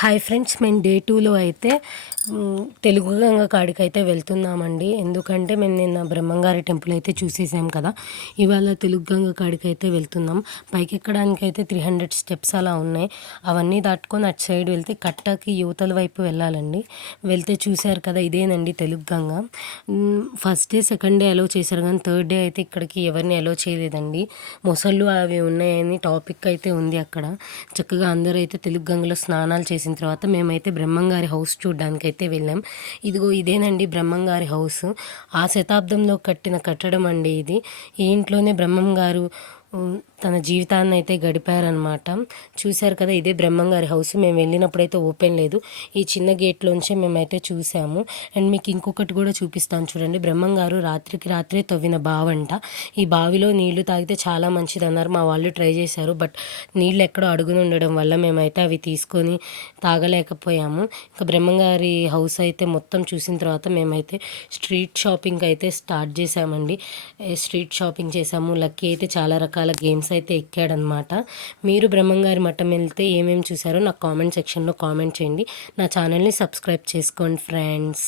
Hi friends మేము day టూలో అయితే తెలుగు గంగ కాడికి అయితే వెళ్తున్నామండి. ఎందుకంటే మేము నిన్న బ్రహ్మంగారి టెంపుల్ అయితే చూసేసాం కదా. ఇవాళ తెలుగు గంగ కాడికి అయితే వెళ్తున్నాం. పైకి ఎక్కడానికి అయితే త్రీ హండ్రెడ్ స్టెప్స్ అలా ఉన్నాయి. అవన్నీ దాటుకొని అటు సైడ్ వెళ్తే కట్టకి యువతల వైపు వెళ్ళాలండి. వెళ్తే చూశారు కదా ఇదేనండి Telugu Ganga. First day second day అలో చేశారు కానీ థర్డ్ డే అయితే ఇక్కడికి ఎవరిని అలో చేయలేదండి. మొసళ్ళు అవి ఉన్నాయని టాపిక్ అయితే ఉంది అక్కడ. చక్కగా అందరూ అయితే తెలుగు గంగలో స్నానాలు చేసిన తర్వాత మేమైతే బ్రహ్మంగారి హౌస్ చూడడానికి అయితే వెళ్ళాం. ఇదిగో ఇదేనండి బ్రహ్మంగారి హౌస్. ఆ శతాబ్దంలో కట్టిన కట్టడం అండి ఇది. ఈ ఇంట్లోనే బ్రహ్మం గారు తన జీవితాన్ని అయితే గడిపారనమాట చూశారు కదా ఇదే బ్రహ్మంగారి హౌస్. మేము వెళ్ళినప్పుడు అయితే ఓపెన్ లేదు. ఈ చిన్న గేట్లోంచే మేమైతే చూసాము అండ్ మీకు ఇంకొకటి కూడా చూపిస్తాను చూడండి. బ్రహ్మంగారు రాత్రికి రాత్రే తవ్విన బావంట. ఈ బావిలో నీళ్ళు తాగితే చాలా మంచిది అన్నారు మా వాళ్ళు ట్రై చేశారు బట్ నీళ్ళు ఎక్కడో అడుగుని ఉండడం వల్ల మేమైతే అవి తీసుకొని తాగలేకపోయాము. ఇంకా బ్రహ్మంగారి హౌస్ అయితే మొత్తం చూసిన తర్వాత మేమైతే స్ట్రీట్ షాపింగ్ అయితే స్టార్ట్ చేసామండి స్ట్రీట్ షాపింగ్ చేసాము లక్కీ అయితే చాలా రకాల రకాల గేమ్స్ అయితే ఎక్కాడనమాట. మీరు బ్రహ్మంగారి మఠం వెళ్తే ఏమేమి చూసారో నాకు కామెంట్ సెక్షన్లో కామెంట్ చేయండి. నా ఛానల్ని సబ్స్క్రైబ్ చేసుకోండి ఫ్రెండ్స్